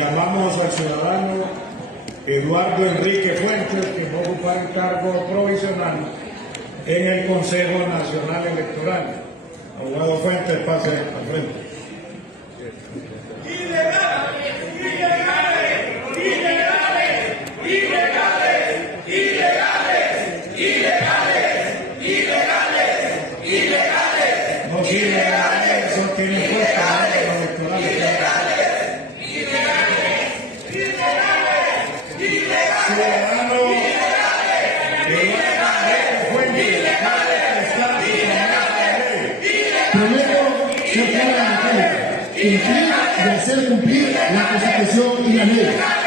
llamamos al ciudadano Eduardo Enrique Fuentes, que va a ocupar el cargo provisional en el Consejo Nacional Electoral. Abogado Fuentes, pase al frente. No ilegales, eso tiene fuerza electoral. Ciudadano Primero, ser clara en la República, cumplir y hacer cumplir la Constitución y la ley.